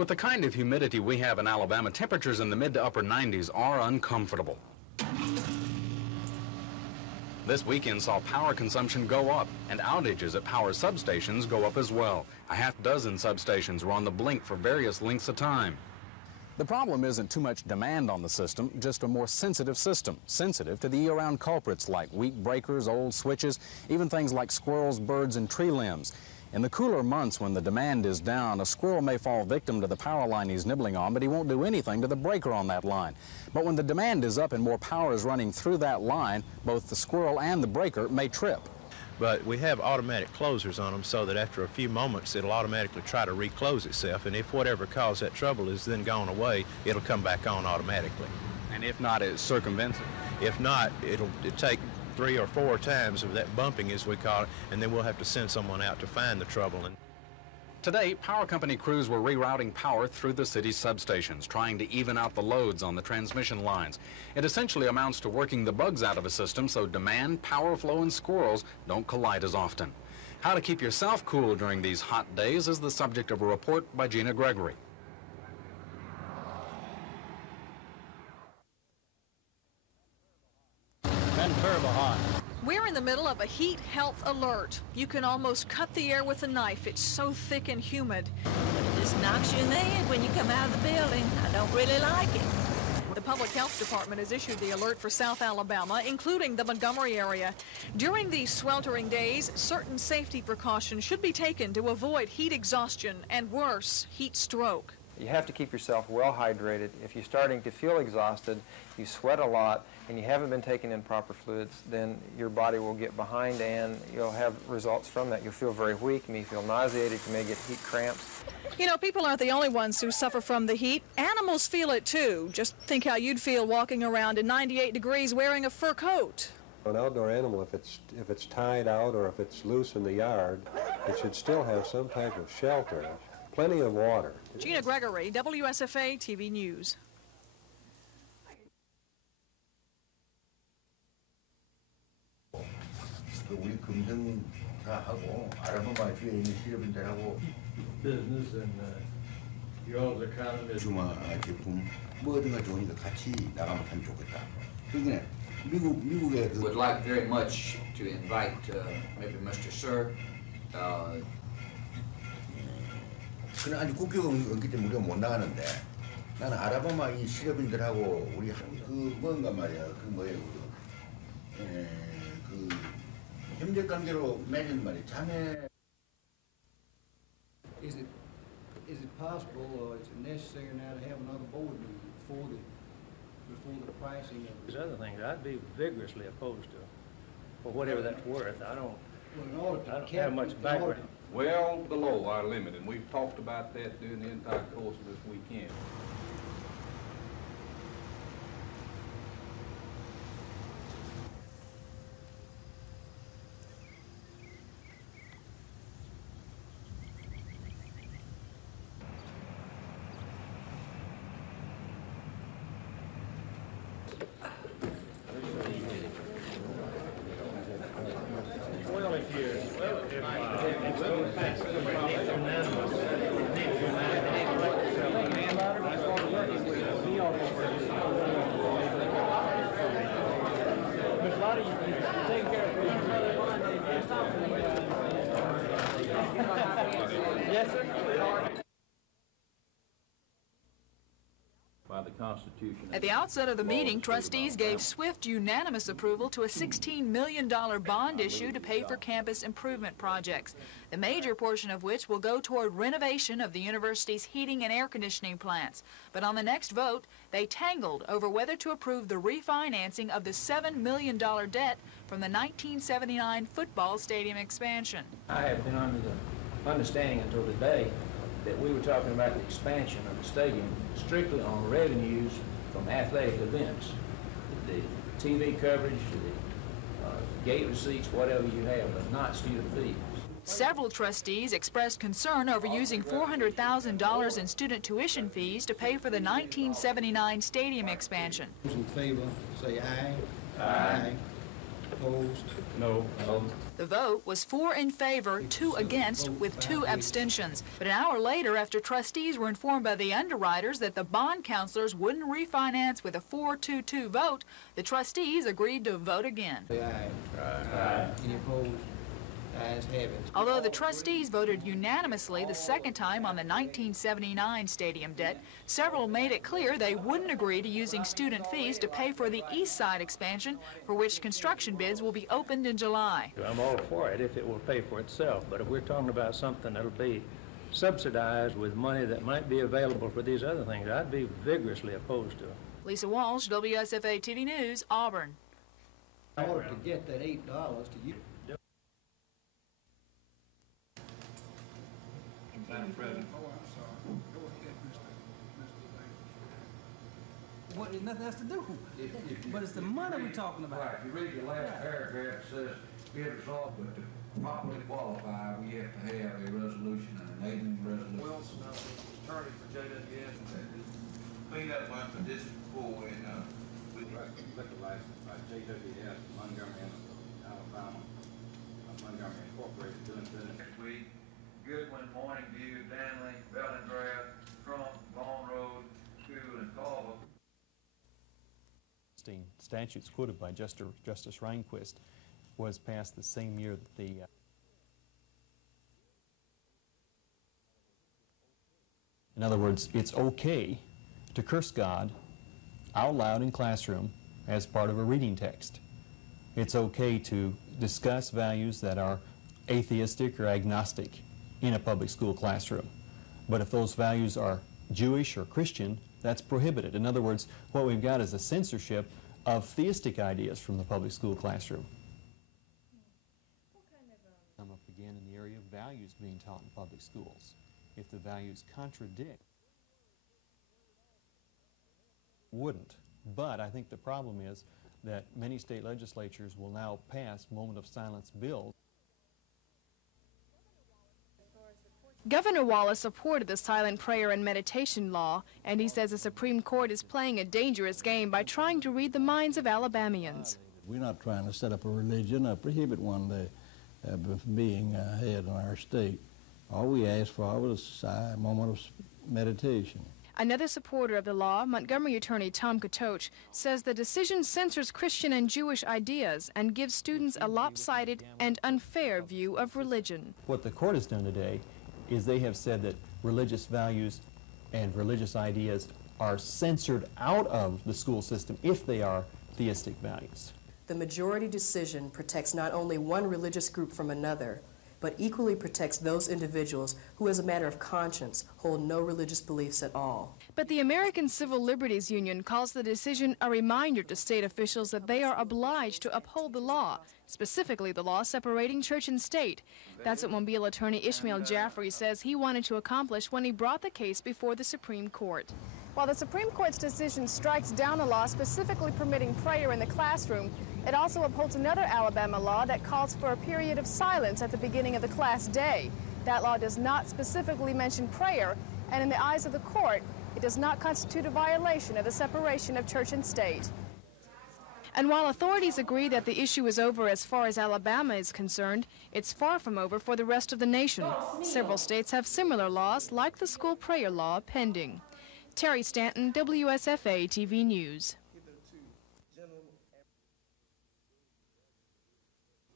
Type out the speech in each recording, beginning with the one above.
With the kind of humidity we have in Alabama, temperatures in the mid to upper 90s are uncomfortable. This weekend saw power consumption go up, and outages at power substations go up as well. A half dozen substations were on the blink for various lengths of time. The problem isn't too much demand on the system, just a more sensitive system, sensitive to the year-round culprits like weak breakers, old switches, even things like squirrels, birds, and tree limbs. In the cooler months when the demand is down, a squirrel may fall victim to the power line he's nibbling on, but he won't do anything to the breaker on that line. But when the demand is up and more power is running through that line, both the squirrel and the breaker may trip. But we have automatic closers on them so that after a few moments it'll automatically try to reclose itself, and if whatever caused that trouble is then gone away, it'll come back on automatically. And if not, it circumvents it? If not, it'll take 3 or 4 times of that bumping, as we call it, and then we'll have to send someone out to find the trouble. Today, power company crews were rerouting power through the city's substations, trying to even out the loads on the transmission lines. It essentially amounts to working the bugs out of a system so demand, power flow, and squirrels don't collide as often. How to keep yourself cool during these hot days is the subject of a report by Gina Gregory. Been terrible hot. We're in the middle of a heat health alert. You can almost cut the air with a knife. It's so thick and humid. It just knocks you in the head when you come out of the building. I don't really like it. The Public Health Department has issued the alert for South Alabama, including the Montgomery area. During these sweltering days, certain safety precautions should be taken to avoid heat exhaustion and, worse, heat stroke. You have to keep yourself well hydrated. If you're starting to feel exhausted, you sweat a lot, and you haven't been taking in proper fluids, then your body will get behind and you'll have results from that. You'll feel very weak, you may feel nauseated, you may get heat cramps. You know, people aren't the only ones who suffer from the heat. Animals feel it too. Just think how you'd feel walking around in 98 degrees wearing a fur coat. An outdoor animal, if it's tied out or if it's loose in the yard, it should still have some type of shelter. Plenty of water. Gina Gregory, WSFA TV News. 우리 금성사하고 아라바마 주에 있는 실업인들하고 Business and y'all's economy. 주마 제품 뭐 어디가 좋으니까 같이 나가면 참 좋겠다. 그러니까 미국에 그 would like very much to invite maybe Mr. Sir. 그는 아직 국교가 없기 때문에 우리가 못 나가는데 나는 아라바마 이 실업인들하고 우리 그 뭔가 말이야 그 뭐예요 그 형제 관계로 맺은 말이 자매. Is it possible or is it necessary now to have another board meeting before the pricing of There's other things I'd be vigorously opposed to, for whatever that's worth. I don't have much background. Well below our limit, and we've talked about that during the entire course of this weekend. At the outset of the meeting, trustees gave swift, unanimous approval to a $16 million bond issue to pay for campus improvement projects, the major portion of which will go toward renovation of the university's heating and air conditioning plants. But on the next vote, they tangled over whether to approve the refinancing of the $7 million debt from the 1979 football stadium expansion. I have been under the understanding until today that we were talking about the expansion of the stadium strictly on revenues from athletic events. The TV coverage, the gate receipts, whatever you have, but not student fees. Several trustees expressed concern over using $400,000 in student tuition fees to pay for the 1979 stadium expansion. Those in favor say aye. Aye. opposed? No. The vote was 4 in favor, 2 against, with 2 abstentions. But an hour later, after trustees were informed by the underwriters that the bond counselors wouldn't refinance with a 4-2-2 vote, the trustees agreed to vote again. Aye. Any opposed? Ayes have it. Although the trustees voted unanimously the second time on the 1979 stadium debt, several made it clear they wouldn't agree to using student fees to pay for the east side expansion, for which construction bids will be opened in July. I'm all for it if it will pay for itself, but if we're talking about something that'll be subsidized with money that might be available for these other things, I'd be vigorously opposed to it. Lisa Walsh, WSFA TV News, Auburn. In order to get that $8 to use. Madam President. Oh, I'm sorry. Go ahead, Mr. Davis. What, nothing else to do. But it's the money we're talking about. Right, if you read the last paragraph, it says, be it resolved, but to properly qualify, we have to have a resolution, an enabling resolution. Wilson, attorney for JWS, clean up one for District 4 and, Liquor license by JWS, Montgomery, Alabama, Montgomery Incorporated, doing business. next week, Goodwin, Morning View, Danley, Bellingrad, Trump, Long Road, School, and Culver. Statutes quoted by Justice Rehnquist was passed the same year that the in other words, it's okay to curse God out loud in classroom as part of a reading text. It's okay to discuss values that are atheistic or agnostic in a public school classroom. But if those values are Jewish or Christian, that's prohibited. In other words, what we've got is a censorship of theistic ideas from the public school classroom. Come up again in the area of values being taught in public schools. If the values contradict, wouldn't. But I think the problem is that many state legislatures will now pass moment of silence bills. Governor Wallace supported the silent prayer and meditation law, and he says the Supreme Court is playing a dangerous game by trying to read the minds of Alabamians. We're not trying to set up a religion or prohibit one from being head in our state. All we asked for was a moment of meditation. Another supporter of the law, Montgomery attorney Tom Katoch, says the decision censors Christian and Jewish ideas and gives students a lopsided and unfair view of religion. What the court has done today is they have said that religious values and religious ideas are censored out of the school system if they are theistic values. The majority decision protects not only one religious group from another, but equally protects those individuals who, as a matter of conscience, hold no religious beliefs at all. But the American Civil Liberties Union calls the decision a reminder to state officials that they are obliged to uphold the law, specifically the law separating church and state. That's what Mobile attorney Ishmael Jaffrey says he wanted to accomplish when he brought the case before the Supreme Court. While the Supreme Court's decision strikes down a law specifically permitting prayer in the classroom, it also upholds another Alabama law that calls for a period of silence at the beginning of the class day. That law does not specifically mention prayer, and in the eyes of the court, it does not constitute a violation of the separation of church and state. And while authorities agree that the issue is over as far as Alabama is concerned, it's far from over for the rest of the nation. Several states have similar laws, like the school prayer law, pending. Terry Stanton, WSFA TV News.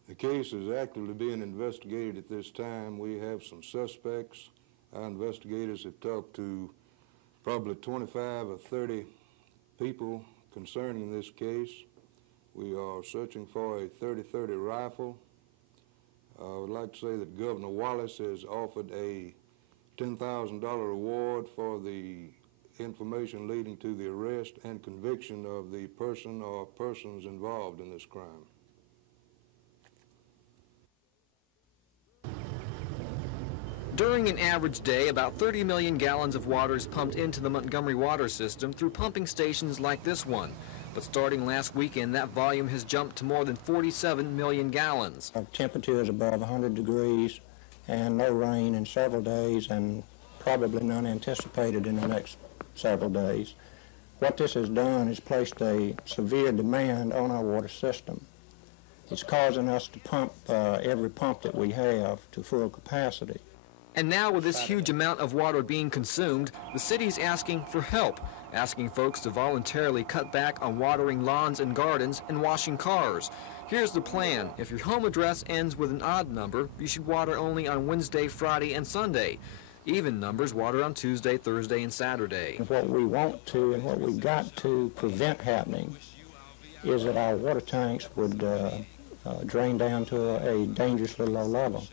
The case is actively being investigated at this time. We have some suspects. Our investigators have talked to probably 25 or 30 people concerning this case. We are searching for a .30-30 rifle. I would like to say that Governor Wallace has offered a $10,000 reward for the information leading to the arrest and conviction of the person or persons involved in this crime. During an average day, about 30 million gallons of water is pumped into the Montgomery water system through pumping stations like this one. But starting last weekend, that volume has jumped to more than 47 million gallons. Our temperature is above 100 degrees and no rain in several days, and probably none anticipated in the next several days. What this has done is placed a severe demand on our water system. it's causing us to pump every pump that we have to full capacity. And now with this huge amount of water being consumed, the city's asking for help, asking folks to voluntarily cut back on watering lawns and gardens and washing cars. Here's the plan. If your home address ends with an odd number, you should water only on Wednesday, Friday, and Sunday. Even numbers water on Tuesday, Thursday, and Saturday. What we want to and what we've got to prevent happening is that our water tanks would drain down to a dangerously low level.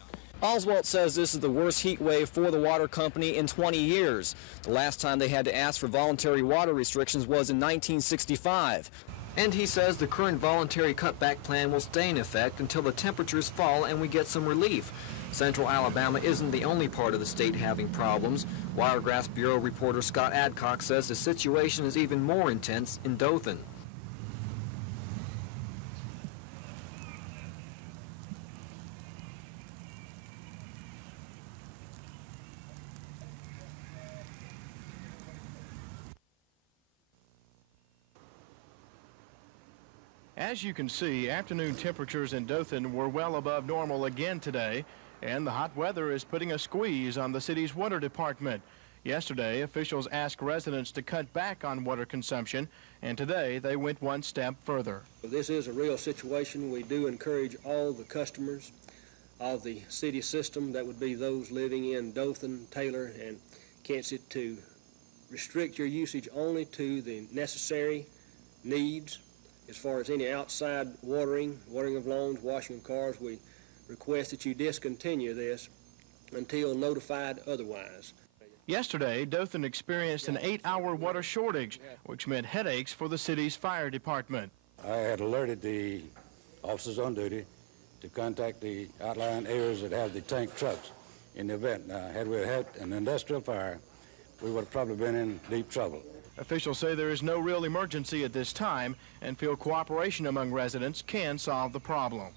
Oswalt says this is the worst heat wave for the water company in 20 years. The last time they had to ask for voluntary water restrictions was in 1965. And he says the current voluntary cutback plan will stay in effect until the temperatures fall and we get some relief. Central Alabama isn't the only part of the state having problems. Wiregrass Bureau reporter Scott Adcock says the situation is even more intense in Dothan. As you can see, afternoon temperatures in Dothan were well above normal again today, and the hot weather is putting a squeeze on the city's water department. Yesterday, officials asked residents to cut back on water consumption, and today they went one step further. This is a real situation. We do encourage all the customers of the city system, that would be those living in Dothan, Taylor, and Kansas, to restrict your usage only to the necessary needs. As far as any outside watering of lawns, washing of cars, we request that you discontinue this until notified otherwise. Yesterday, Dothan experienced an 8-hour water shortage, which meant headaches for the city's fire department. I had alerted the officers on duty to contact the outlying areas that have the tank trucks in the event. Now, had we had an industrial fire, we would have probably been in deep trouble. Officials say there is no real emergency at this time and feel cooperation among residents can solve the problem.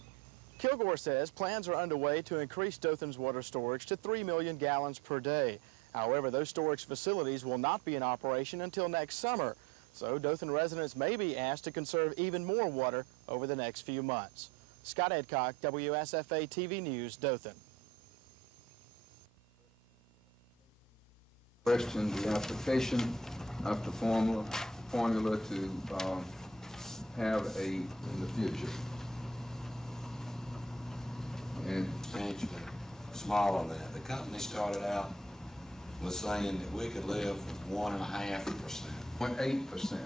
Kilgore says plans are underway to increase Dothan's water storage to 3 million gallons per day. However, those storage facilities will not be in operation until next summer, so Dothan residents may be asked to conserve even more water over the next few months. Scott Adcock, WSFA TV News, Dothan. Question the application of the formula to have in the future. And change small on that. The company started out with saying that we could live with 1.5%. 0.8%.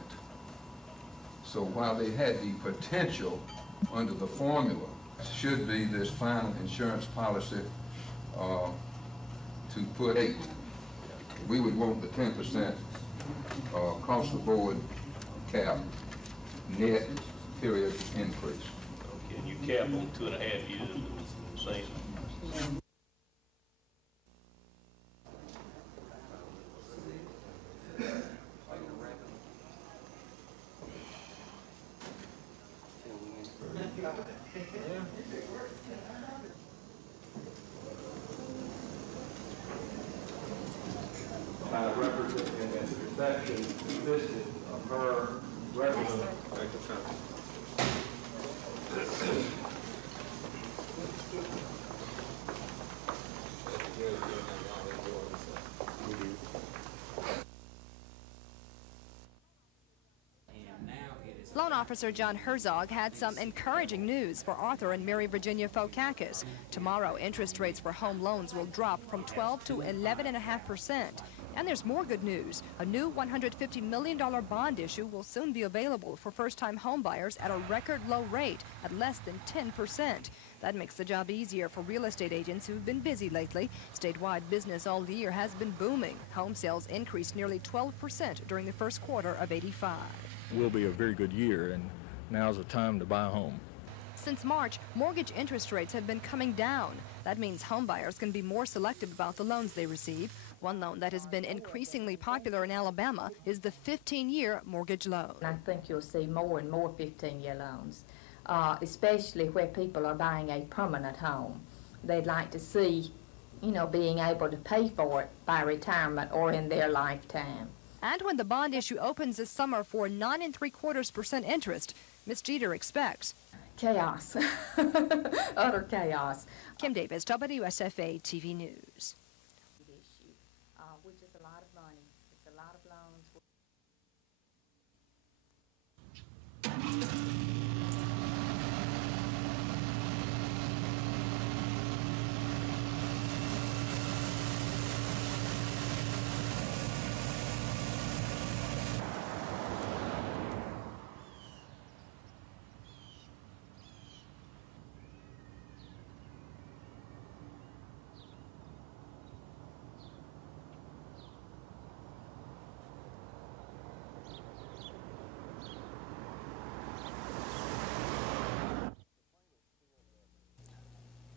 So while they had the potential under the formula, should be this final insurance policy to put 8. We would want the 10% across the board cap net period increase. Okay, and you cap on 2.5 years, same. Representative in the reception insisted of her representative. Loan officer John Herzog had some encouraging news for Arthur and Mary Virginia Fokakis. Tomorrow, interest rates for home loans will drop from 12 to 11.5%. And there's more good news. A new $150 million bond issue will soon be available for first-time home buyers at a record low rate at less than 10%. That makes the job easier for real estate agents who've been busy lately. Statewide business all year has been booming. Home sales increased nearly 12% during the first quarter of '85. Will be a very good year, and now's the time to buy a home. Since March, mortgage interest rates have been coming down. That means home buyers can be more selective about the loans they receive. One loan that has been increasingly popular in Alabama is the 15-year mortgage loan. I think you'll see more and more 15-year loans, especially where people are buying a permanent home. They'd like to see, you know, being able to pay for it by retirement or in their lifetime. And when the bond issue opens this summer for 9.75% interest, Ms. Jeter expects chaos, utter chaos. Kim Davis, WSFA TV News. Which is a lot of money. It's a lot of loans.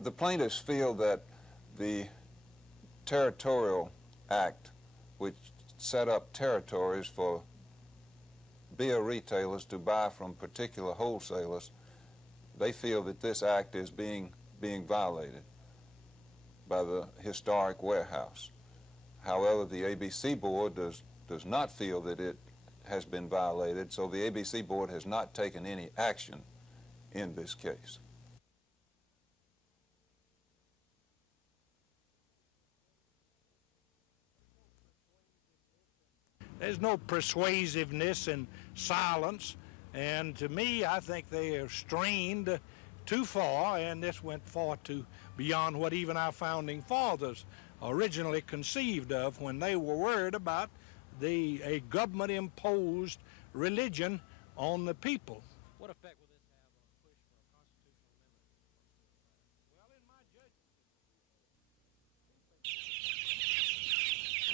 The plaintiffs feel that the Territorial Act, which set up territories for beer retailers to buy from particular wholesalers, they feel that this act is being violated by the historic warehouse. However, the ABC Board does not feel that it has been violated, so the ABC Board has not taken any action in this case. There's no persuasiveness in silence, and to me, I think they are strained too far, and this went far too beyond what even our founding fathers originally conceived of when they were worried about a government-imposed religion on the people. What effect will this have on a push for a constitutional amendment?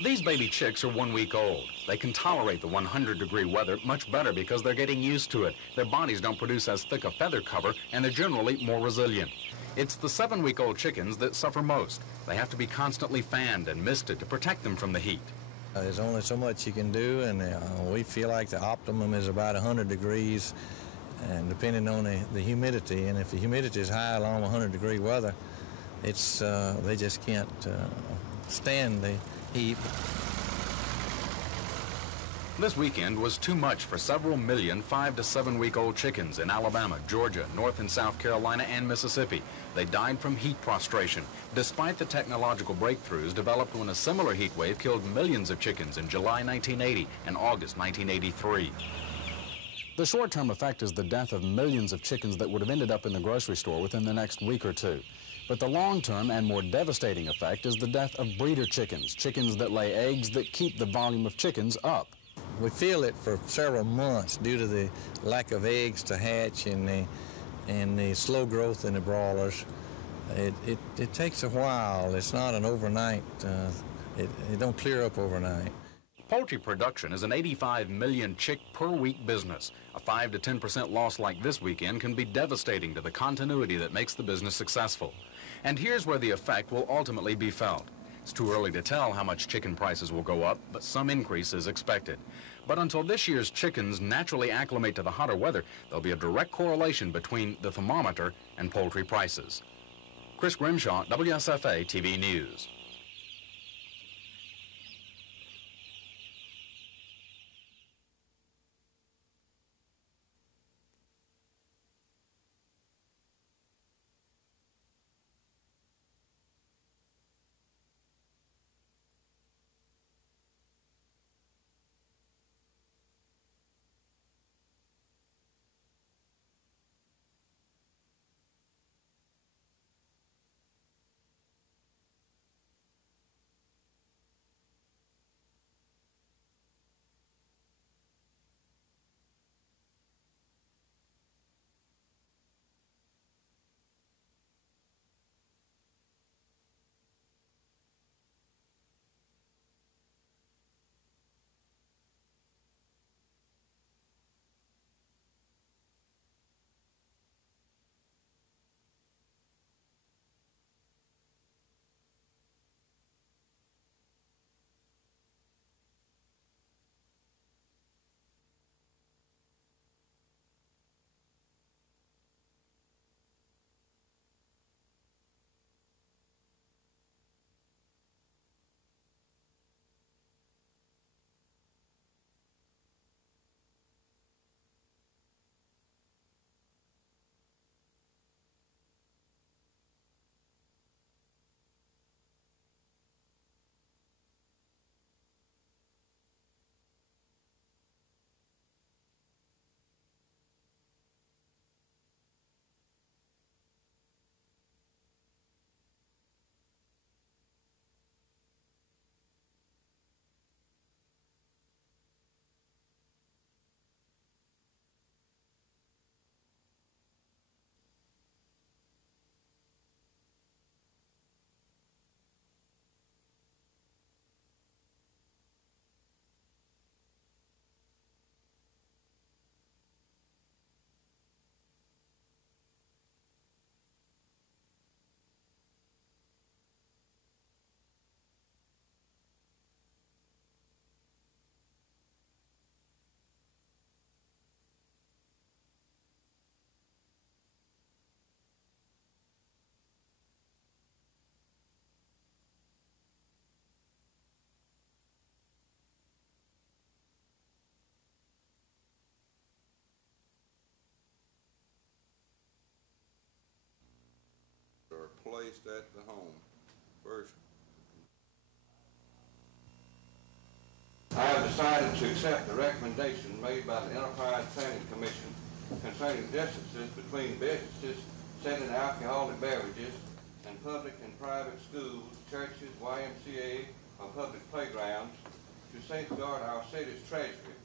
These baby chicks are 1 week old. They can tolerate the 100-degree weather much better because they're getting used to it. Their bodies don't produce as thick a feather cover, and they're generally more resilient. It's the 7-week-old chickens that suffer most. They have to be constantly fanned and misted to protect them from the heat. There's only so much you can do, and we feel like the optimum is about 100 degrees, and depending on the humidity, and if the humidity is high along 100-degree weather, it's they just can't stand the heat. This weekend was too much for several million 5- to 7-week-old chickens in Alabama, Georgia, North and South Carolina, and Mississippi. They died from heat prostration, despite the technological breakthroughs developed when a similar heat wave killed millions of chickens in July 1980 and August 1983. The short-term effect is the death of millions of chickens that would have ended up in the grocery store within the next week or two. But the long-term and more devastating effect is the death of breeder chickens, chickens that lay eggs that keep the volume of chickens up. We feel it for several months due to the lack of eggs to hatch and the slow growth in the broilers. It takes a while. It's not an overnight, it don't clear up overnight. Poultry production is an 85 million chick per week business. A 5 to 10% loss like this weekend can be devastating to the continuity that makes the business successful. And here's where the effect will ultimately be felt. It's too early to tell how much chicken prices will go up, but some increase is expected. But until this year's chickens naturally acclimate to the hotter weather, there'll be a direct correlation between the thermometer and poultry prices. Chris Grimshaw, WSFA TV News. placed at the home. First, I have decided to accept the recommendation made by the Enterprise Planning Commission concerning distances between businesses selling alcoholic beverages and public and private schools, churches, YMCA, or public playgrounds to safeguard our city's treasury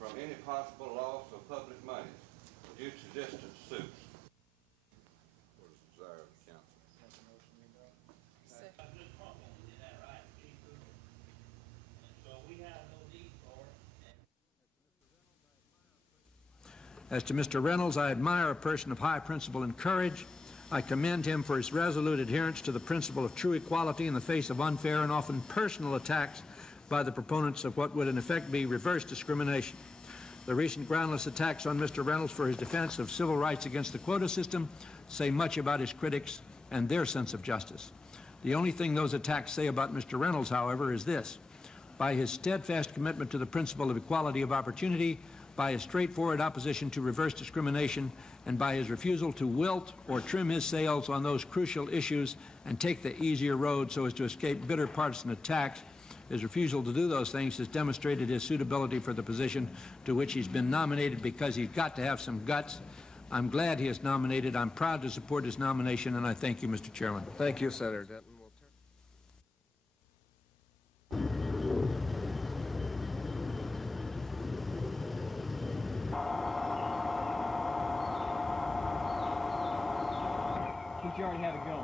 from any possible loss of public money due to distance suits. What is the desire of the council? As to Mr. Reynolds, I admire a person of high principle and courage. I commend him for his resolute adherence to the principle of true equality in the face of unfair and often personal attacks by the proponents of what would in effect be reverse discrimination. The recent groundless attacks on Mr. Reynolds for his defense of civil rights against the quota system say much about his critics and their sense of justice. The only thing those attacks say about Mr. Reynolds, however, is this: by his steadfast commitment to the principle of equality of opportunity, by his straightforward opposition to reverse discrimination, and by his refusal to wilt or trim his sails on those crucial issues and take the easier road so as to escape bitter partisan attacks, his refusal to do those things has demonstrated his suitability for the position to which he's been nominated, because he's got to have some guts. I'm glad he is nominated. I'm proud to support his nomination, and I thank you, Mr. Chairman. Thank you, Senator Denton. You already had it going.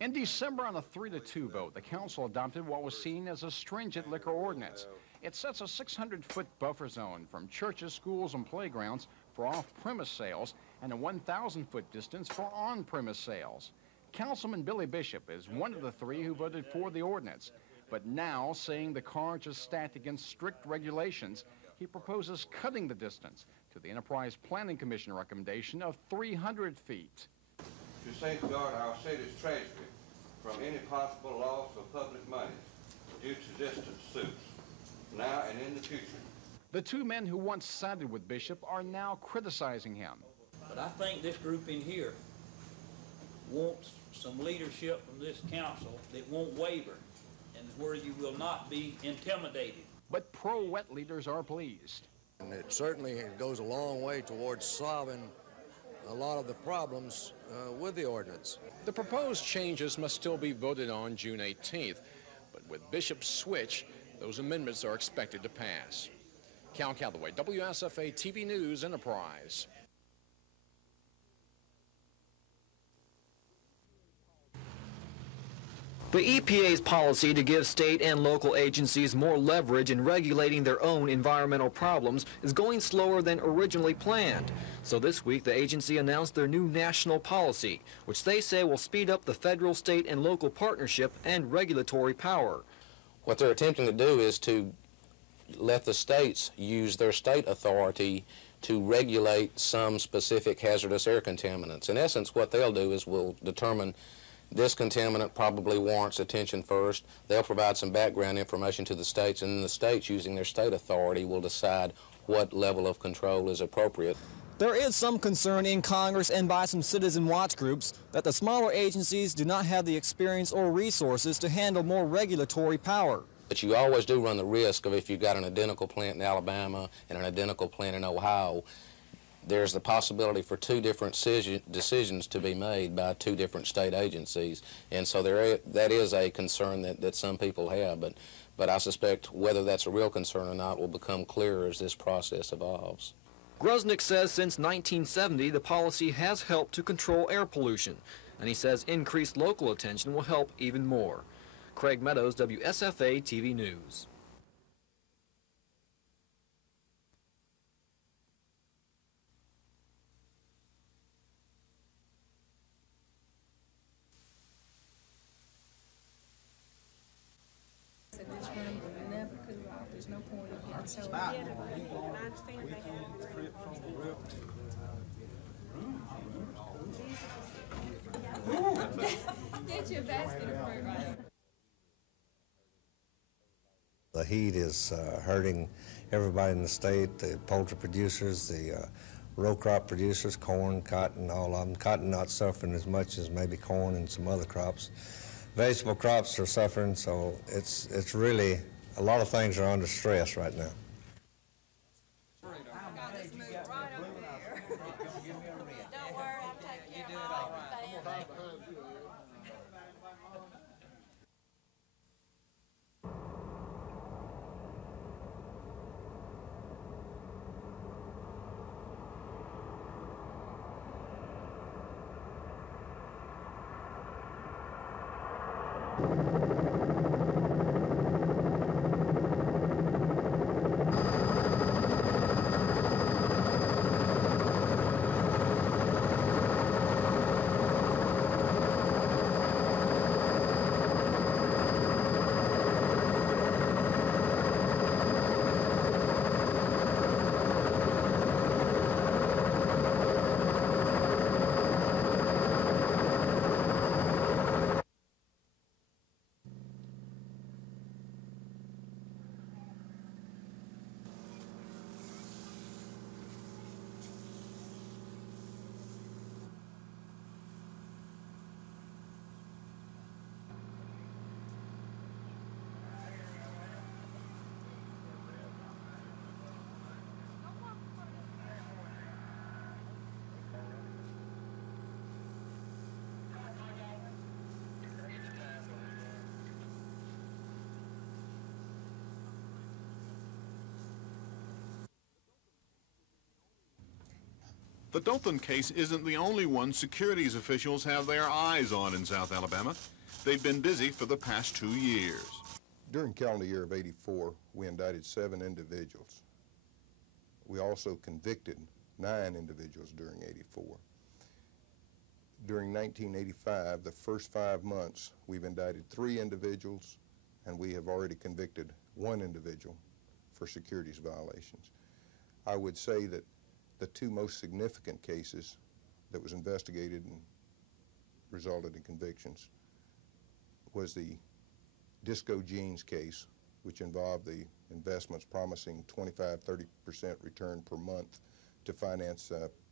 In December, on a 3-2 vote, the council adopted what was seen as a stringent liquor ordinance. It sets a 600-foot buffer zone from churches, schools, and playgrounds for off-premise sales and a 1,000-foot distance for on-premise sales. Councilman Billy Bishop is one of the three who voted for the ordinance, but now, saying the cards are stacked against strict regulations, he proposes cutting the distance to the Enterprise Planning Commission recommendation of 300 feet. To safeguard our city's treasury from any possible loss of public money due to distance suits, now and in the future. The two men who once sided with Bishop are now criticizing him. But I think this group in here wants some leadership from this council that won't waver and where you will not be intimidated. But pro-wet leaders are pleased. And it certainly goes a long way towards solving a lot of the problems with the ordinance. The proposed changes must still be voted on June 18th, but with Bishop's switch, those amendments are expected to pass. Cal Calloway, WSFA TV News, Enterprise. The EPA's policy to give state and local agencies more leverage in regulating their own environmental problems is going slower than originally planned. So this week, the agency announced their new national policy, which they say will speed up the federal, state, and local partnership and regulatory power. What they're attempting to do is to let the states use their state authority to regulate some specific hazardous air contaminants. In essence, what they'll do is will determine this contaminant probably warrants attention first. They'll provide some background information to the states, and then the states, using their state authority, will decide what level of control is appropriate. There is some concern in Congress and by some citizen watch groups that the smaller agencies do not have the experience or resources to handle more regulatory power. But you always do run the risk of, if you've got an identical plant in Alabama and an identical plant in Ohio, there's the possibility for two different decisions to be made by two different state agencies. And so that is a concern that some people have. But I suspect whether that's a real concern or not will become clearer as this process evolves. Gruznick says since 1970, the policy has helped to control air pollution, and he says increased local attention will help even more. Craig Meadows, WSFA TV News. There's no point in getting so get you a basket of fruit right here. The heat is hurting everybody in the state, the poultry producers, the row crop producers, corn, cotton, all of them. Cotton not suffering as much as maybe corn and some other crops. Vegetable crops are suffering, so it's really, a lot of things are under stress right now. The Dothan case isn't the only one securities officials have their eyes on in South Alabama. They've been busy for the past 2 years. During calendar year of '84, we indicted 7 individuals. We also convicted 9 individuals during '84. During 1985, the first 5 months, we've indicted 3 individuals, and we have already convicted 1 individual for securities violations. I would say that the 2 most significant cases that was investigated and resulted in convictions was the Disco Jeans case, which involved the investments promising 25–30% return per month to finance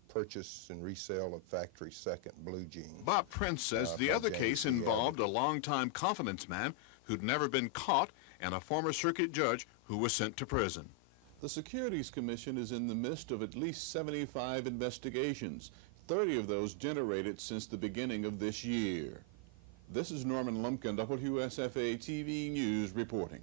purchase and resale of factory second blue jeans. Bob Prince says the other case involved a longtime confidence man who'd never been caught and a former circuit judge who was sent to prison. The Securities Commission is in the midst of at least 75 investigations, 30 of those generated since the beginning of this year. This is Norman Lumpkin, WSFA TV News reporting.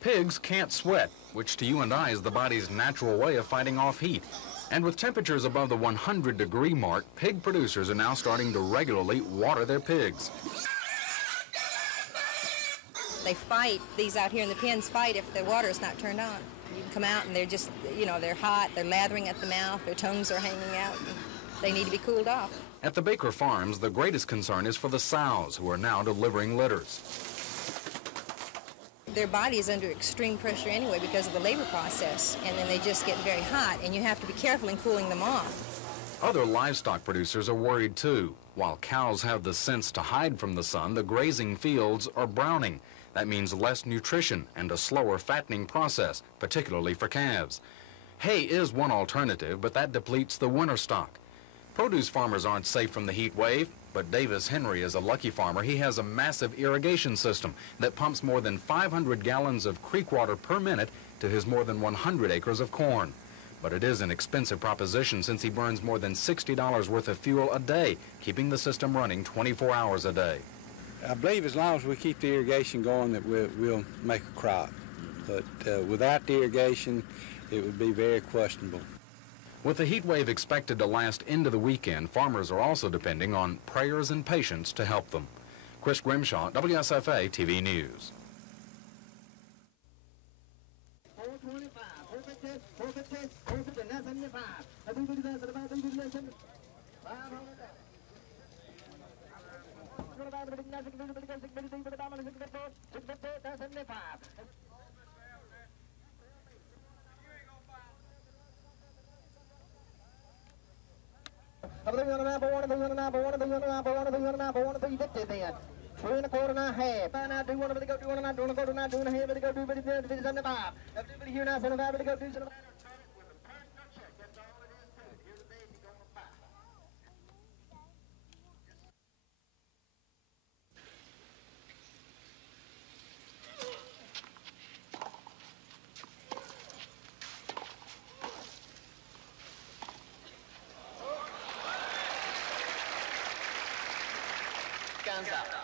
Pigs can't sweat, which to you and I is the body's natural way of fighting off heat. And with temperatures above the 100-degree mark, pig producers are now starting to regularly water their pigs. They fight, these out here in the pens fight if the water is not turned on. You can come out and they're just, you know, they're hot, they're lathering at the mouth, their tongues are hanging out, and they need to be cooled off. At the Baker Farms, the greatest concern is for the sows, who are now delivering litters. Their body is under extreme pressure anyway because of the labor process, and then they just get very hot, and you have to be careful in cooling them off. Other livestock producers are worried too. While cows have the sense to hide from the sun, the grazing fields are browning. That means less nutrition and a slower fattening process, particularly for calves. Hay is one alternative, but that depletes the winter stock. Produce farmers aren't safe from the heat wave, but Davis Henry is a lucky farmer. He has a massive irrigation system that pumps more than 500 gallons of creek water per minute to his more than 100 acres of corn. But it is an expensive proposition since he burns more than $60 worth of fuel a day, keeping the system running 24 hours a day. I believe as long as we keep the irrigation going that we'll make a crop. But without the irrigation, it would be very questionable. With the heat wave expected to last into the weekend, farmers are also depending on prayers and patience to help them. Chris Grimshaw, WSFA TV News. Three and a quarter and a half. Now do one, but they go do one, and I do one, quarter, and I do one, and a half, but they go do, but it's 75. Everybody here now, 75, but they go do 75. Guns up.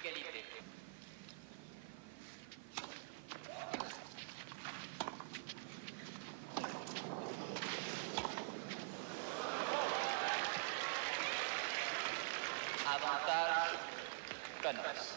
Égalité. Avantage Canucks.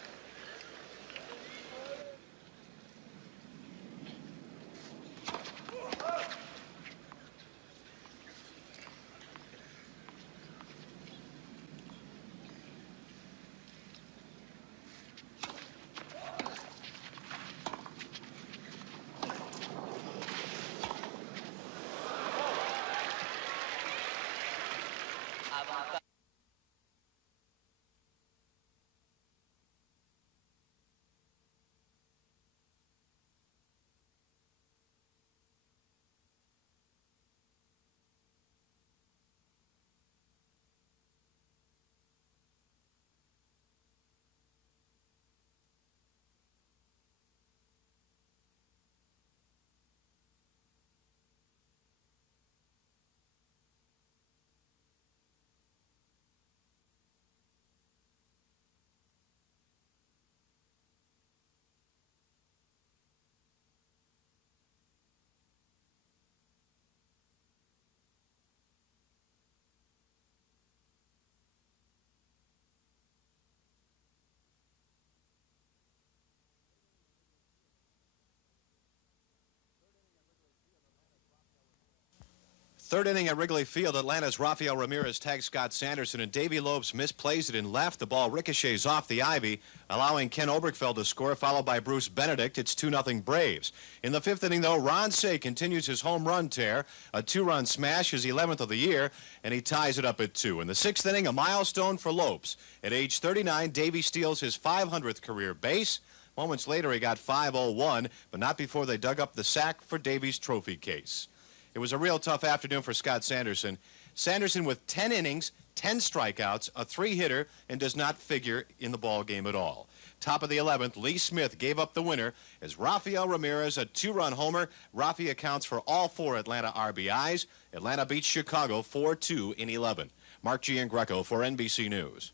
Third inning at Wrigley Field, Atlanta's Rafael Ramirez tags Scott Sanderson, and Davey Lopes misplays it in left. The ball ricochets off the ivy, allowing Ken Obergfell to score, followed by Bruce Benedict. It's 2-0 Braves. In the fifth inning, though, Ron Cey continues his home run tear. A 2-run smash, his 11th of the year, and he ties it up at 2. In the sixth inning, a milestone for Lopes. At age 39, Davey steals his 500th career base. Moments later, he got 501, but not before they dug up the sack for Davey's trophy case. It was a real tough afternoon for Scott Sanderson. Sanderson with 10 innings, 10 strikeouts, a 3-hitter, and does not figure in the ball game at all. Top of the 11th, Lee Smith gave up the winner as Rafael Ramirez, a 2-run homer. Rafi accounts for all 4 Atlanta RBIs. Atlanta beats Chicago 4-2 in 11. Mark Giangreco for NBC News.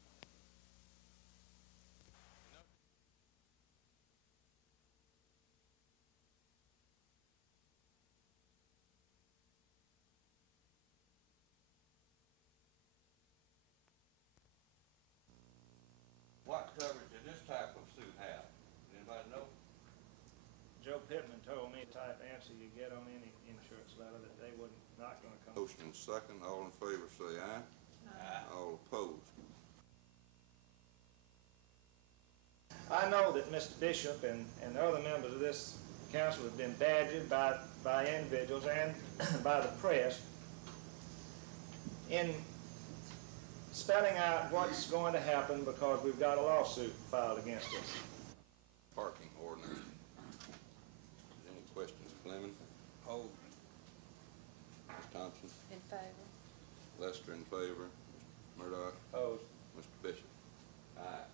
What coverage does this type of suit have? Anybody know? Joe Pittman told me the type of answer you get on any insurance letter that they were not going to come. Motion and second. All in favor say aye. Aye. All opposed. I know that Mr. Bishop and other members of this council have been badgered by individuals and by the press in spelling out what's going to happen because we've got a lawsuit filed against us. Parking ordinance. Any questions, Fleming? Opposed. Ms. Thompson? In favor. Lester in favor. Mr. Murdoch? Opposed. Mr. Bishop? Aye.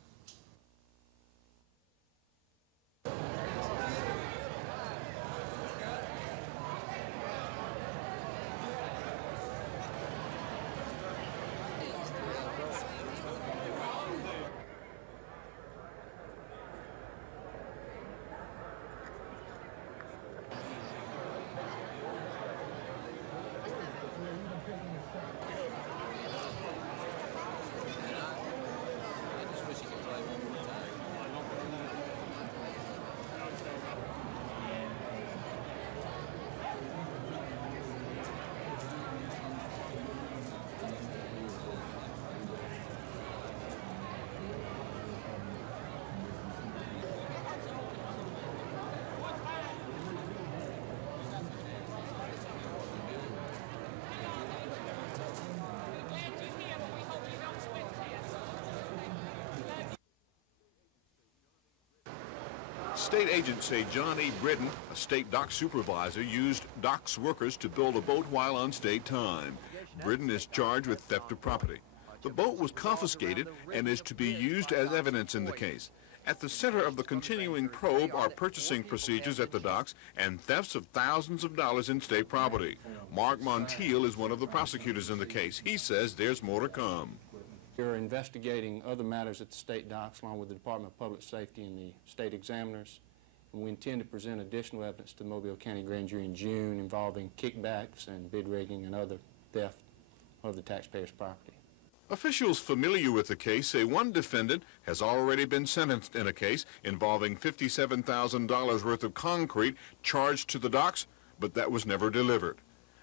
State agents say John E. Britton, a state dock supervisor, used docks workers to build a boat while on state time. Britton is charged with theft of property. The boat was confiscated and is to be used as evidence in the case. At the center of the continuing probe are purchasing procedures at the docks and thefts of thousands of dollars in state property. Mark Montiel is one of the prosecutors in the case. He says there's more to come. We're investigating other matters at the state docks along with the Department of Public Safety and the state examiners. And we intend to present additional evidence to the Mobile County Grand Jury in June involving kickbacks and bid rigging and other theft of the taxpayers' property. Officials familiar with the case say one defendant has already been sentenced in a case involving $57,000 worth of concrete charged to the docks, but that was never delivered.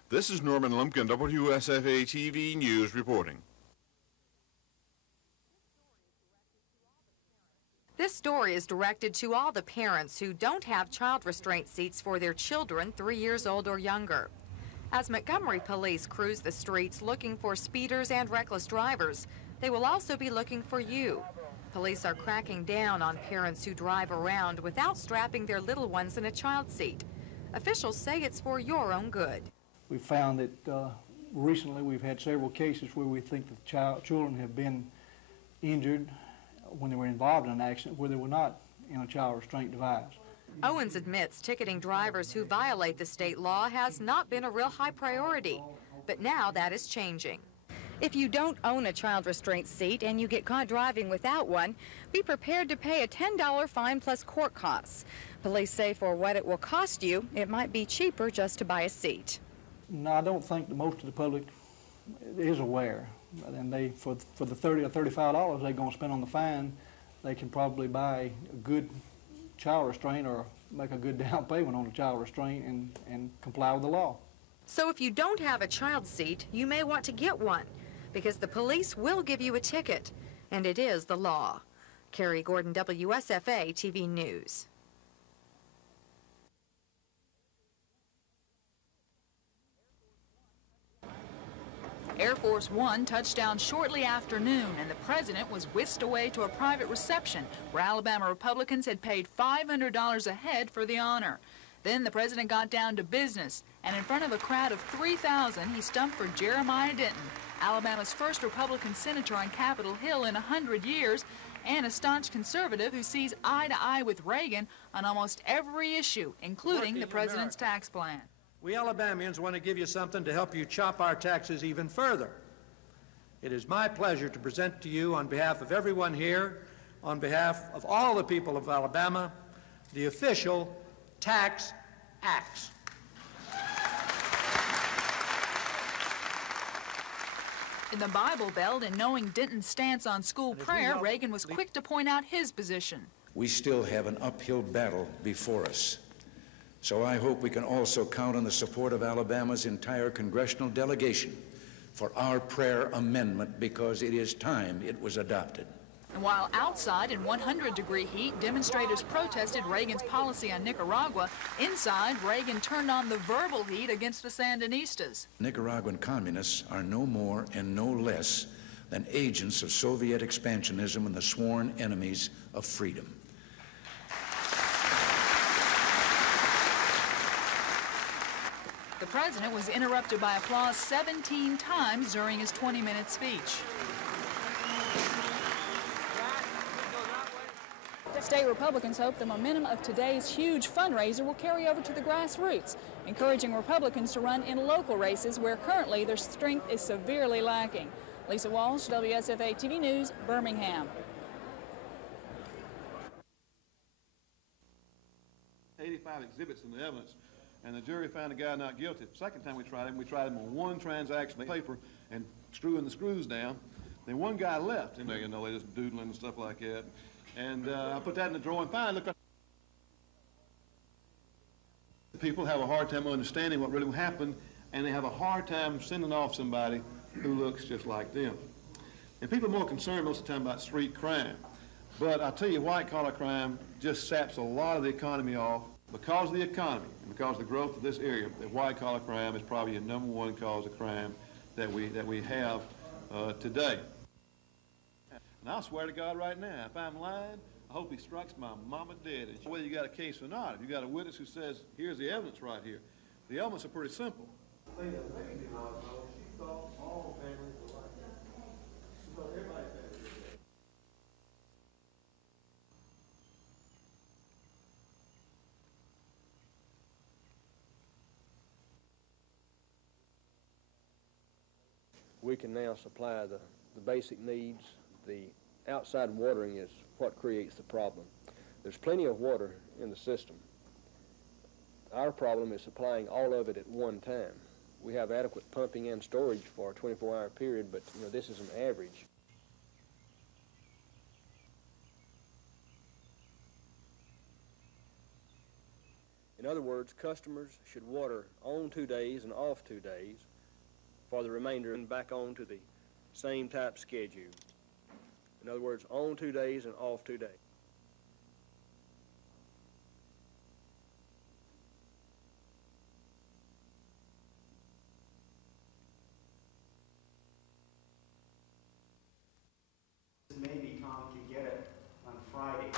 This is Norman Lumpkin, WSFA TV News reporting. This story is directed to all the parents who don't have child restraint seats for their children 3 years old or younger. As Montgomery police cruise the streets looking for speeders and reckless drivers, they will also be looking for you. Police are cracking down on parents who drive around without strapping their little ones in a child seat. Officials say it's for your own good. We found that recently we've had several cases where we think the children have been injured when they were involved in an accident where they were not in a child restraint device. Owens admits ticketing drivers who violate the state law has not been a real high priority, but now that is changing. If you don't own a child restraint seat and you get caught driving without one, be prepared to pay a $10 fine plus court costs. Police say for what it will cost you, it might be cheaper just to buy a seat. No, I don't think that most of the public is aware. And they, for the $30 or $35 they're going to spend on the fine, they can probably buy a good child restraint or make a good down payment on a child restraint and comply with the law. So if you don't have a child seat, you may want to get one, because the police will give you a ticket, and it is the law. Carrie Gordon, WSFA TV News. Air Force One touched down shortly after noon, and the president was whisked away to a private reception where Alabama Republicans had paid $500 a head for the honor. Then the president got down to business, and in front of a crowd of 3,000, he stumped for Jeremiah Denton, Alabama's first Republican senator on Capitol Hill in 100 years, and a staunch conservative who sees eye to eye with Reagan on almost every issue, including the president's tax plan. We Alabamians want to give you something to help you chop our taxes even further. It is my pleasure to present to you, on behalf of everyone here, on behalf of all the people of Alabama, the official tax axe. In the Bible Belt, and knowing Denton's stance on school prayer, Reagan was quick to point out his position. We still have an uphill battle before us. So I hope we can also count on the support of Alabama's entire congressional delegation for our prayer amendment, because it is time it was adopted. And while outside in 100-degree heat, demonstrators protested Reagan's policy on Nicaragua, inside, Reagan turned on the verbal heat against the Sandinistas. Nicaraguan communists are no more and no less than agents of Soviet expansionism and the sworn enemies of freedom. The president was interrupted by applause 17 times during his 20-minute speech. State Republicans hope the momentum of today's huge fundraiser will carry over to the grassroots, encouraging Republicans to run in local races where currently their strength is severely lacking. Lisa Walsh, WSFA TV News, Birmingham. 85 exhibits and evidence, and the jury found the guy not guilty. The second time we tried him on one transaction paper and screwing the screws down. Then one guy left, and they just doodling and stuff like that. And I put that in the drawer, and finally looked. People have a hard time understanding what really happened, and they have a hard time sending off somebody who looks just like them. And people are more concerned most of the time about street crime. But I'll tell you, white-collar crime just saps a lot of the economy off. Because of the economy and because of the growth of this area, that white-collar crime is probably the #1 cause of crime that we have today. And I'll swear to God right now, if I'm lying, I hope he strikes my mama dead. Whether you got a case or not, if you got a witness who says, here's the evidence right here, the elements are pretty simple. The thing that made me was, she thought all families were like that. She thought everybody's family was like that. We can now supply the basic needs. The outside watering is what creates the problem. There's plenty of water in the system. Our problem is supplying all of it at one time. We have adequate pumping and storage for a 24-hour period, but this is an average. In other words, customers should water on 2 days and off 2 days for the remainder and back on to the same type schedule. In other words, on 2 days and off 2 days. Maybe Tom can get it on Friday.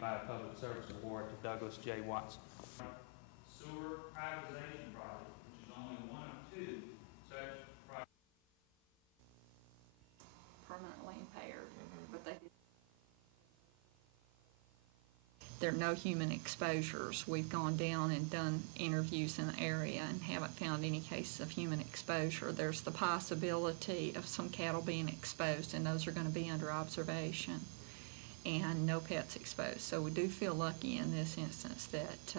By a Public Service Award to Douglas J. Watson. Sewer privatization project, which is only one of two such projects. Permanently impaired, but there are no human exposures. We've gone down and done interviews in the area and haven't found any cases of human exposure. There's the possibility of some cattle being exposed, and those are going to be under observation, and no pets exposed. So we do feel lucky in this instance that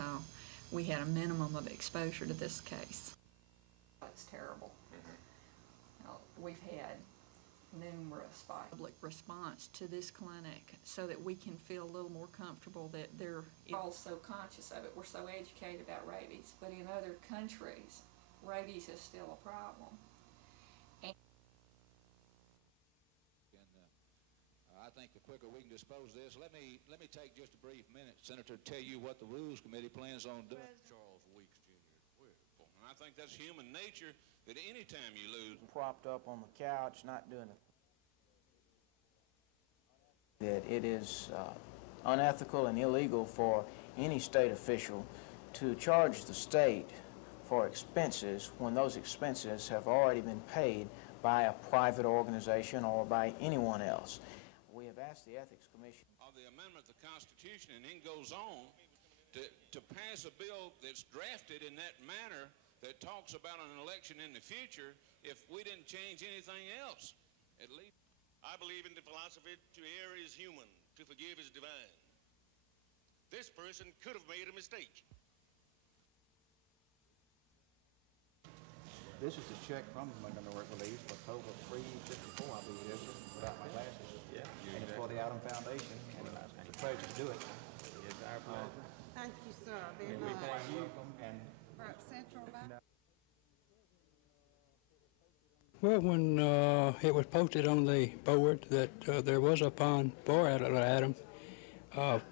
we had a minimum of exposure to this case. It's terrible. We've had numerous public response to this clinic so that we can feel a little more comfortable that they're all so conscious of it. We're so educated about rabies, but in other countries, rabies is still a problem. I think the quicker we can dispose of this, let me take just a brief minute, Senator, to tell you what the Rules Committee plans on doing. Charles Weeks, Jr. And I think that's human nature, that any time you lose. Propped up on the couch, not doing it. That it is unethical and illegal for any state official to charge the state for expenses when those expenses have already been paid by a private organization or by anyone else. We have asked the Ethics Commission Of the amendment of the Constitution, and then goes on to pass a bill that's drafted in that manner that talks about an election in the future if we didn't change anything else, at least. I believe in the philosophy to err is human, to forgive is divine. This person could have made a mistake. This is the check from Montgomery Relief for a total of $354, I believe it is, without my glasses. Yeah. And it's for the Adam Foundation, and it's a pleasure to do it. It's our pleasure. Thank you, sir, very And we much. thank you. And Central Bank. Well, when it was posted on the board that there was a pond for Adam,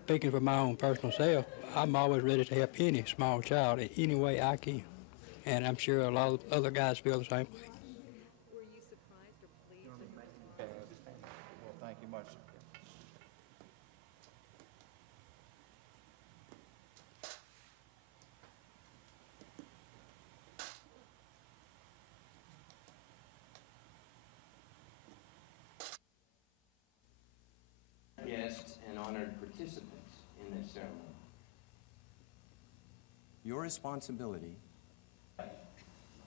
speaking for my own personal self, I'm always ready to help any small child in any way I can. And I'm sure a lot of other guys feel the same way. Were you surprised or pleased? well, thank you much. Guests and honored participants in this ceremony. Your responsibility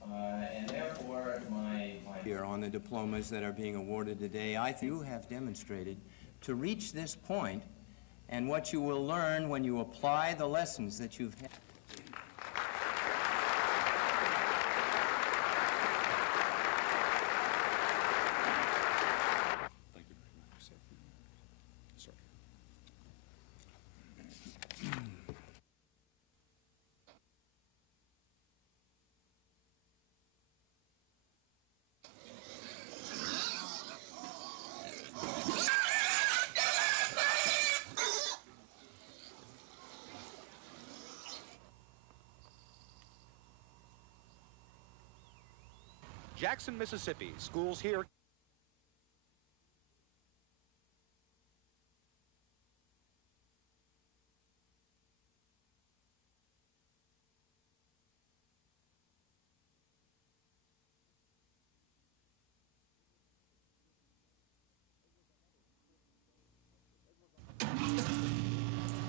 And therefore, my here on the diplomas that are being awarded today, I think you have demonstrated to reach this point, and what you will learn when you apply the lessons that you've had. Jackson, Mississippi. Schools here.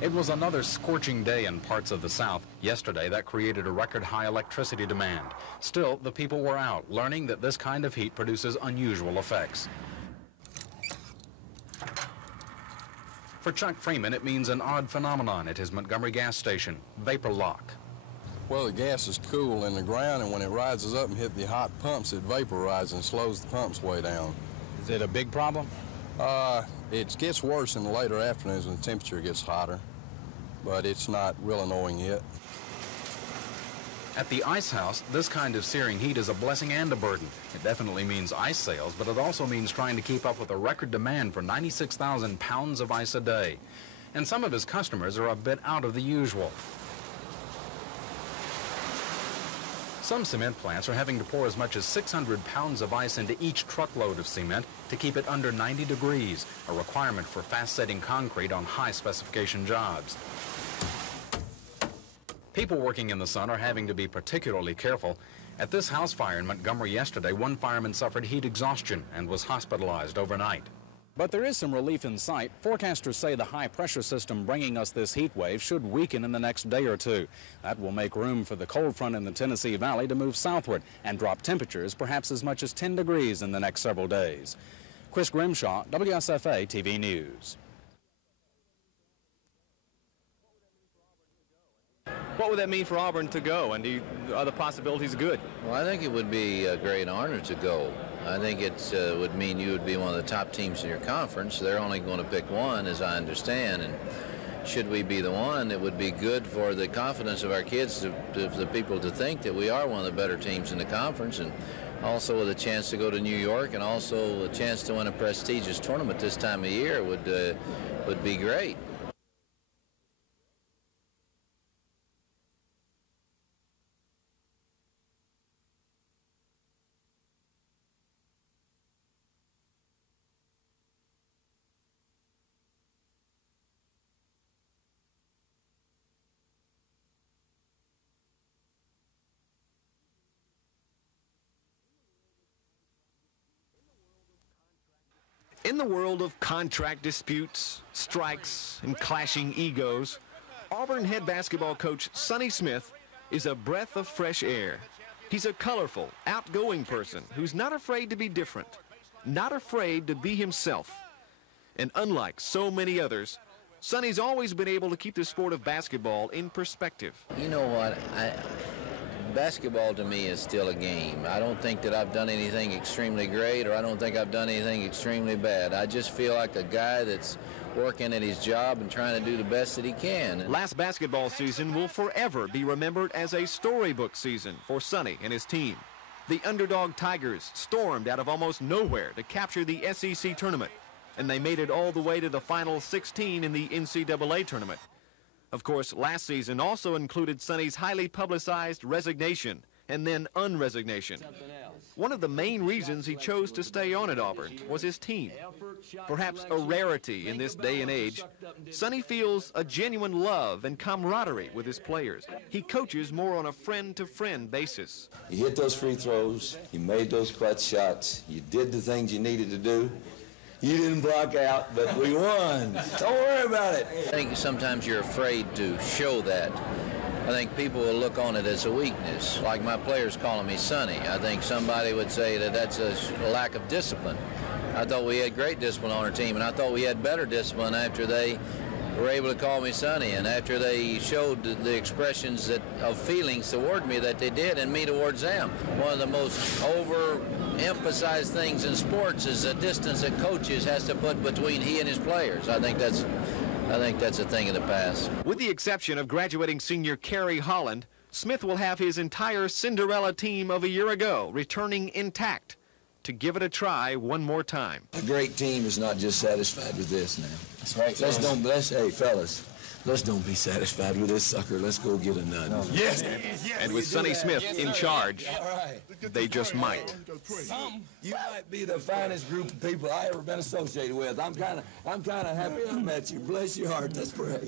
It was another scorching day in parts of the South. Yesterday, that created a record-high electricity demand. Still, the people were out, learning that this kind of heat produces unusual effects. For Chuck Freeman, it means an odd phenomenon at his Montgomery gas station, vapor lock. Well, the gas is cool in the ground, and when it rises up and hits the hot pumps, it vaporizes and slows the pumps way down. Is it a big problem? It gets worse in the later afternoons when the temperature gets hotter, but it's not real annoying yet. At the ice house, this kind of searing heat is a blessing and a burden. It definitely means ice sales, but it also means trying to keep up with a record demand for 96,000 pounds of ice a day. And some of his customers are a bit out of the usual. Some cement plants are having to pour as much as 600 pounds of ice into each truckload of cement to keep it under 90 degrees, a requirement for fast-setting concrete on high-specification jobs. People working in the sun are having to be particularly careful. At this house fire in Montgomery yesterday, one fireman suffered heat exhaustion and was hospitalized overnight. But there is some relief in sight. Forecasters say the high-pressure system bringing us this heat wave should weaken in the next day or two. That will make room for the cold front in the Tennessee Valley to move southward and drop temperatures perhaps as much as 10 degrees in the next several days. Chris Grimshaw, WSFA TV News. What would that mean for Auburn to go, and are the possibilities good? Well, I think it would be a great honor to go. I think it would mean you would be one of the top teams in your conference. They're only going to pick one, as I understand, and should we be the one, it would be good for the confidence of our kids, the people to think that we are one of the better teams in the conference, and also with a chance to go to New York and also a chance to win a prestigious tournament this time of year would be great. In the world of contract disputes, strikes, and clashing egos, Auburn head basketball coach Sonny Smith is a breath of fresh air. He's a colorful, outgoing person who's not afraid to be different, not afraid to be himself. And unlike so many others, Sonny's always been able to keep the sport of basketball in perspective. You know what? Basketball to me is still a game. I don't think that I've done anything extremely great, or I don't think I've done anything extremely bad. I just feel like a guy that's working at his job and trying to do the best that he can. Last basketball season will forever be remembered as a storybook season for Sonny and his team. The underdog Tigers stormed out of almost nowhere to capture the SEC tournament, and they made it all the way to the final 16 in the NCAA tournament. Of course, last season also included Sonny's highly publicized resignation and then unresignation. One of the main reasons he chose to stay on at Auburn was his team. Perhaps a rarity in this day and age, Sonny feels a genuine love and camaraderie with his players. He coaches more on a friend-to-friend basis. You hit those free throws, you made those clutch shots, you did the things you needed to do. You didn't block out, but we won. Don't worry about it. I think sometimes you're afraid to show that. I think people will look on it as a weakness, like my players calling me Sonny. I think somebody would say that that's a lack of discipline. I thought we had great discipline on our team, and I thought we had better discipline after they were able to call me Sonny, and after they showed the expressions of feelings toward me that they did, and me towards them. One of the most overemphasized things in sports is the distance that coaches has to put between he and his players. I think that's a thing of the past. With the exception of graduating senior Kerry Holland, Smith will have his entire Cinderella team of a year ago returning intact to give it a try one more time. A great team is not just satisfied with this now. That's right. Hey, fellas, let's don't be satisfied with this sucker. Let's go get a nut. Yes. And with Sonny Smith in charge, they just might. You might be the finest group of people I ever been associated with. I'm kind of happy I met you. Bless your heart. Let's pray.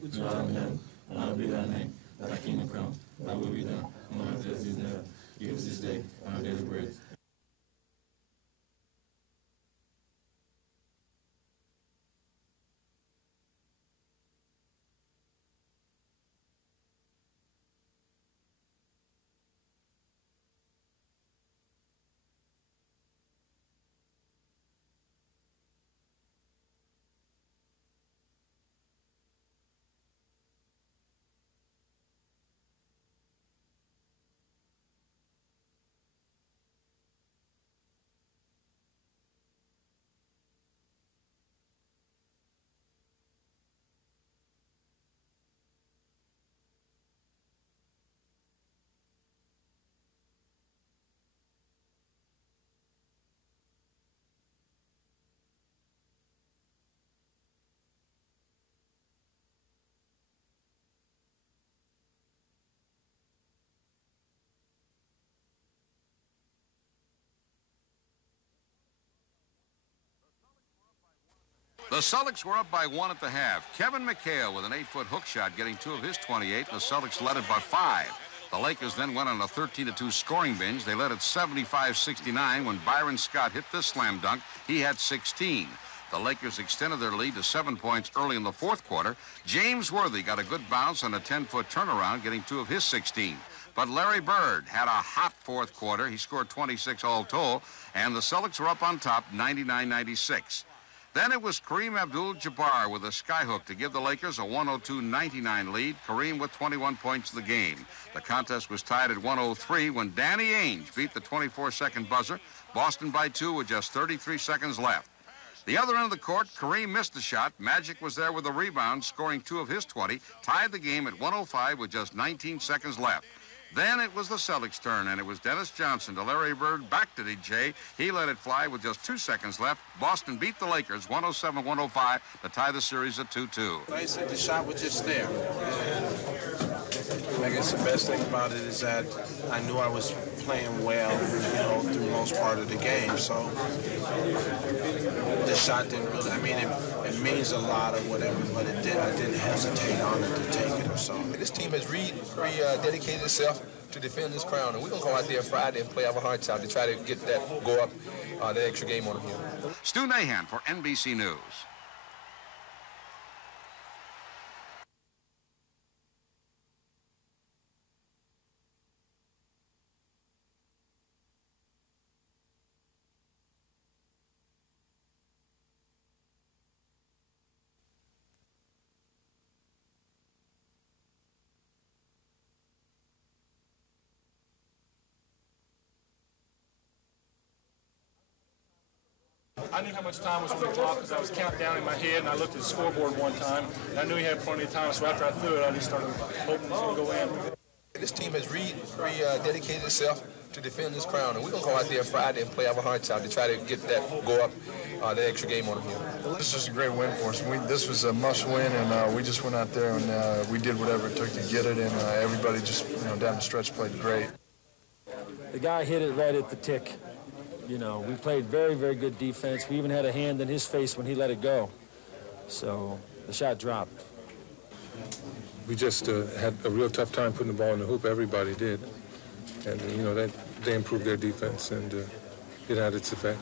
Which art in heaven, hallowed be thy name. Thy kingdom come, thy will be done on earth as it is in heaven. Give us this day our daily bread. The Celtics were up by 1 at the half. Kevin McHale with an 8-foot hook shot getting 2 of his 28, and the Celtics led it by 5. The Lakers then went on a 13-2 scoring binge. They led at 75-69 when Byron Scott hit this slam dunk. He had 16. The Lakers extended their lead to 7 points early in the fourth quarter. James Worthy got a good bounce on a 10-foot turnaround, getting 2 of his 16. But Larry Bird had a hot fourth quarter. He scored 26 all told, and the Celtics were up on top 99-96. Then it was Kareem Abdul-Jabbar with a skyhook to give the Lakers a 102-99 lead. Kareem with 21 points of the game. The contest was tied at 103 when Danny Ainge beat the 24-second buzzer. Boston by 2 with just 33 seconds left. The other end of the court, Kareem missed the shot. Magic was there with a rebound, scoring 2 of his 20, tied the game at 105 with just 19 seconds left. Then it was the Celtics' turn, and it was Dennis Johnson to Larry Bird, back to DJ. He let it fly with just 2 seconds left. Boston beat the Lakers 107-105 to tie the series at 2-2. I said the shot was just there. I guess the best thing about it is that I knew I was playing well, through most part of the game. So the shot didn't really, it means a lot or whatever, but I didn't hesitate on it to take it or so. This team has dedicated itself to defend this crown, and we're going to go out there Friday and play our hearts out to try to get that, go up, that extra game on them here. Stu Nahan for NBC News. I knew how much time was on the clock because I was counting down in my head, and I looked at the scoreboard one time, and I knew he had plenty of time, so after I threw it, I just started hoping it was going to go in. This team has dedicated itself to defend this crown, and we're going to go out there Friday and play our hearts out to try to get that, go up, that extra game on them here. This is a great win for us. This was a must-win, and we just went out there and we did whatever it took to get it, and everybody just, down the stretch played great. The guy hit it right at the tick. We played very, very good defense. We even had a hand in his face when he let it go. So the shot dropped. We just had a real tough time putting the ball in the hoop. Everybody did. And, they improved their defense, and it had its effect.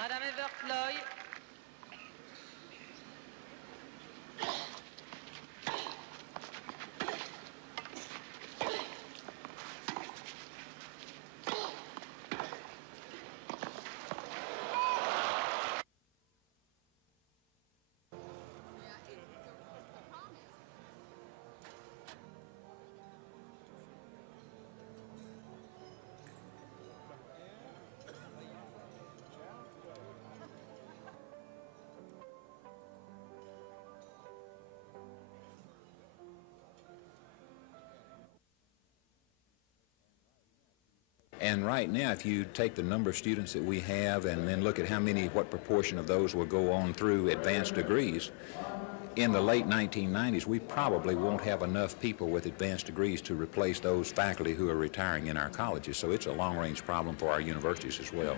Madame Everfloy. And right now, if you take the number of students that we have and then look at what proportion of those will go on through advanced degrees, in the late 1990s, we probably won't have enough people with advanced degrees to replace those faculty who are retiring in our colleges. So it's a long-range problem for our universities as well.